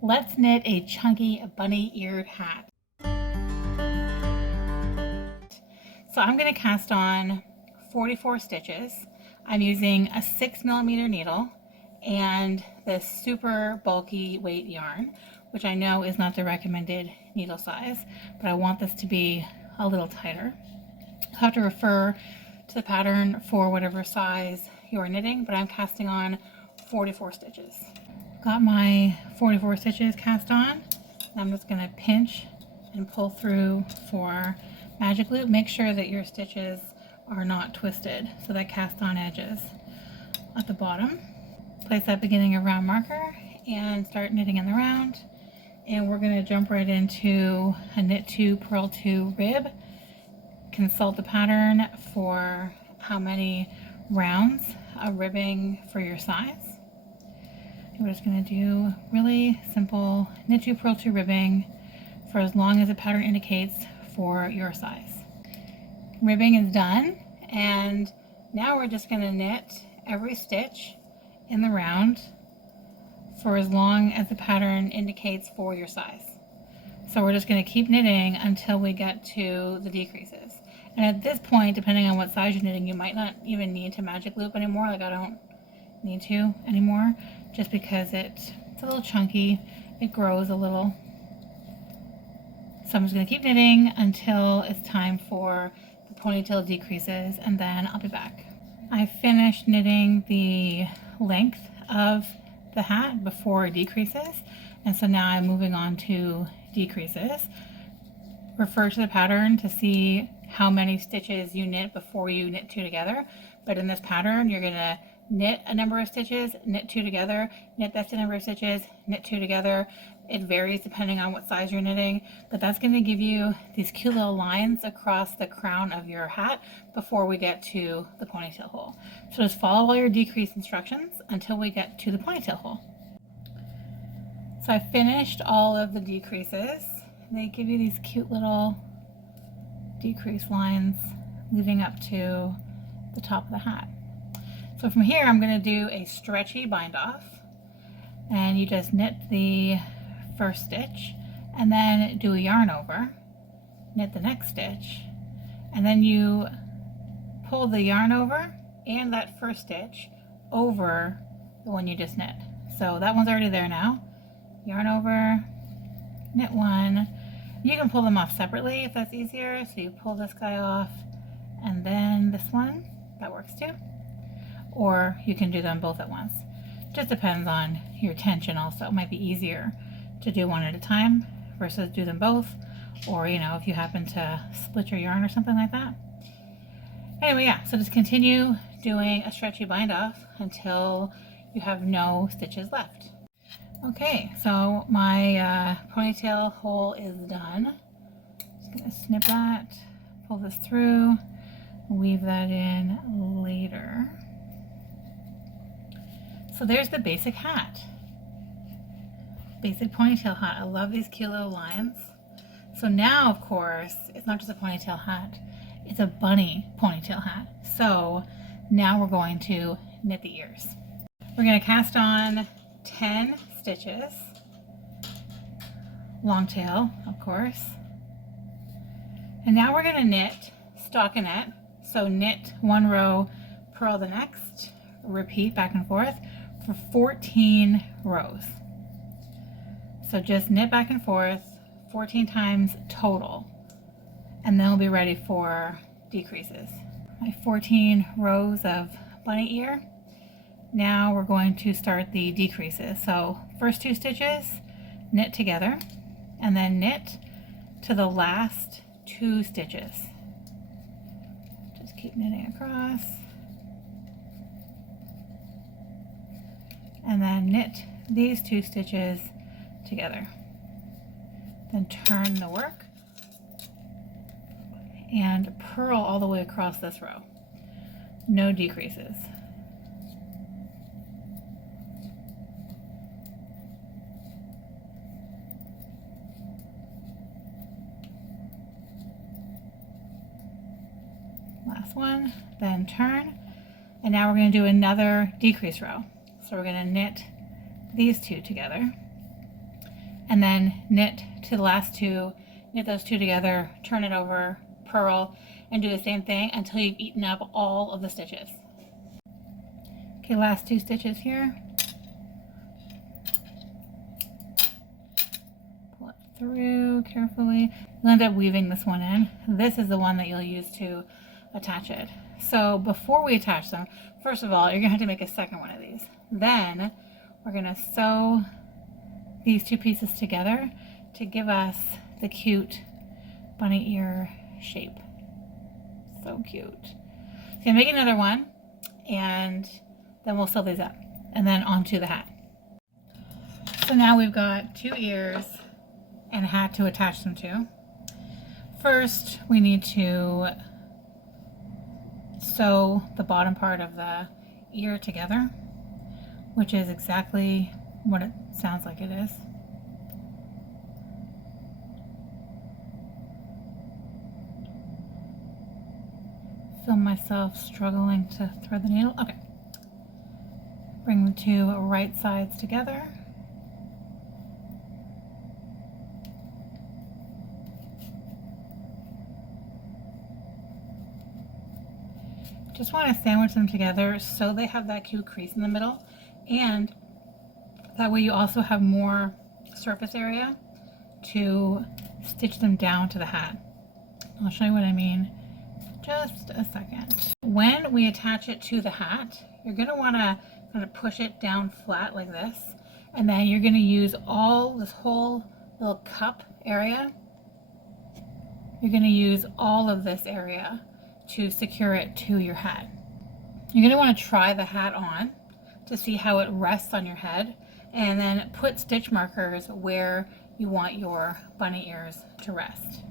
Let's knit a chunky bunny-eared hat. So I'm going to cast on 44 stitches. I'm using a 6mm needle and this super bulky weight yarn, which I know is not the recommended needle size, but I want this to be a little tighter. You'll have to refer to the pattern for whatever size you're knitting, but I'm casting on 44 stitches. Got my 44 stitches cast on. I'm just going to pinch and pull through for magic loop. Make sure that your stitches are not twisted, so that cast on edges at the bottom. Place that beginning of round marker and start knitting in the round. And we're going to jump right into a knit 2, purl 2 rib. Consult the pattern for how many rounds of ribbing for your size. We're just going to do really simple knit 2, purl 2 ribbing for as long as the pattern indicates for your size. Ribbing is done, and now we're just going to knit every stitch in the round for as long as the pattern indicates for your size. So we're just going to keep knitting until we get to the decreases. And at this point, depending on what size you're knitting, you might not even need to magic loop anymore. Like I don't need to anymore, just because it's a little chunky, it grows a little. So I'm just going to keep knitting until it's time for the ponytail decreases, and then I'll be back. I finished knitting the length of the hat before it decreases, and so now I'm moving on to decreases. Refer to the pattern to see how many stitches you knit before you knit 2 together, but in this pattern you're going to knit a number of stitches, knit 2 together, knit that number of stitches, knit 2 together. It varies depending on what size you're knitting, but that's going to give you these cute little lines across the crown of your hat before we get to the ponytail hole. So just follow all your decrease instructions until we get to the ponytail hole. So I finished all of the decreases. They give you these cute little decrease lines leading up to the top of the hat. So from here I'm going to do a stretchy bind off, and you just knit the first stitch and then do a yarn over, knit the next stitch, and then you pull the yarn over and that first stitch over the one you just knit. So that one's already there now. Yarn over, knit one. You can pull them off separately if that's easier. So you pull this guy off and then this one, that works too. Or you can do them both at once. Just depends on your tension also. It might be easier to do one at a time versus do them both, or if you happen to split your yarn or something like that. Anyway, yeah, so just continue doing a stretchy bind off until you have no stitches left. Okay, so my ponytail hole is done. Just gonna snip that, pull this through, weave that in later. So there's the basic hat. Basic ponytail hat. I love these cute little lines. So now, of course, it's not just a ponytail hat, it's a bunny ponytail hat. So now we're going to knit the ears. We're going to cast on 10 stitches, long tail, of course. And now we're going to knit stockinette. So knit one row, purl the next, repeat back and forth for 14 rows. So just knit back and forth 14 times total, and then we'll be ready for decreases. My 14 rows of bunny ear. Now we're going to start the decreases. So first 2 stitches, knit together, and then knit to the last 2 stitches. Just keep knitting across. And then knit these 2 stitches together. Then turn the work and purl all the way across this row. No decreases. Last one, then turn, and now we're going to do another decrease row. So we're going to knit these 2 together, and then knit to the last two, knit those two together, turn it over, purl, and do the same thing until you've eaten up all of the stitches. Okay, last two stitches here. Pull it through carefully. You'll end up weaving this one in. This is the one that you'll use to attach it. So before we attach them, first of all, you're gonna have to make a second one of these. Then we're gonna sew these two pieces together to give us the cute bunny ear shape. So cute. So I'm make another one, and then we'll sew these up and then onto the hat. So now we've got two ears and a hat to attach them to. First, we need to sew the bottom part of the ear together, which is exactly what it sounds like it is. Feel myself struggling to thread the needle. Okay. Bring the two right sides together. Just want to sandwich them together so they have that cute crease in the middle, and that way you also have more surface area to stitch them down to the hat. I'll show you what I mean just a second. When we attach it to the hat, you're going to want to kind of push it down flat like this, and then you're going to use this whole little cup area. You're going to use all of this area to secure it to your hat. You're going to want to try the hat on to see how it rests on your head, and then put stitch markers where you want your bunny ears to rest.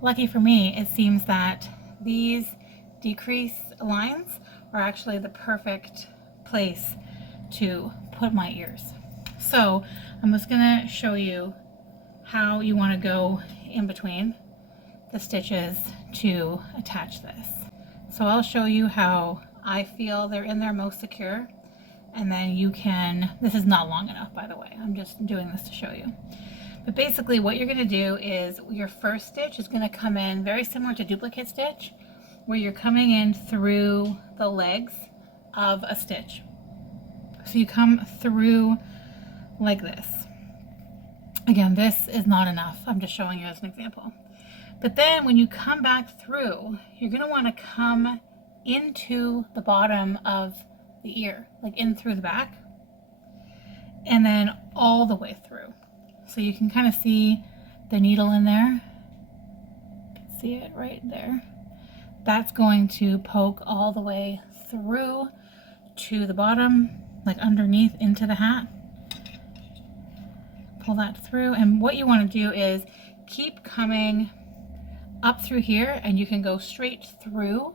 Lucky for me, it seems that these decrease lines are actually the perfect place to put my ears. So I'm just going to show you how you want to go in between the stitches to attach this. So I'll show you how I feel they're in there most secure, and then you can, this is not long enough, by the way, I'm just doing this to show you. But basically what you're going to do is your first stitch is going to come in very similar to duplicate stitch, where you're coming in through the legs of a stitch. So you come through like this. Again, this is not enough, I'm just showing you as an example. But then when you come back through, you're going to want to come into the bottom of the ear, like in through the back, and then all the way through. So you can kind of see the needle in there. You can see it right there. That's going to poke all the way through to the bottom, like underneath into the hat. Pull that through, and what you want to do is keep coming up through here, and you can go straight through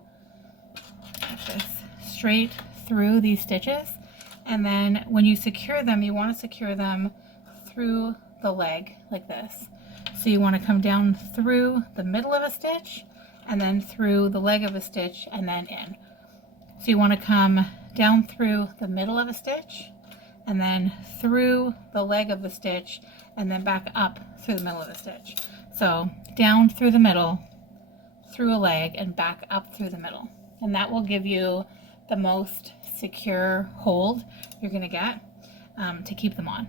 like this, straight through these stitches, and then when you secure them, you want to secure them through the leg like this. So you want to come down through the middle of a stitch, and then through the leg of a stitch, and then in. So you want to come down through the middle of a stitch, and then through the leg of the stitch, and then back up through the middle of the stitch. So down through the middle, through a leg, and back up through the middle. And that will give you the most secure hold you're going to get to keep them on.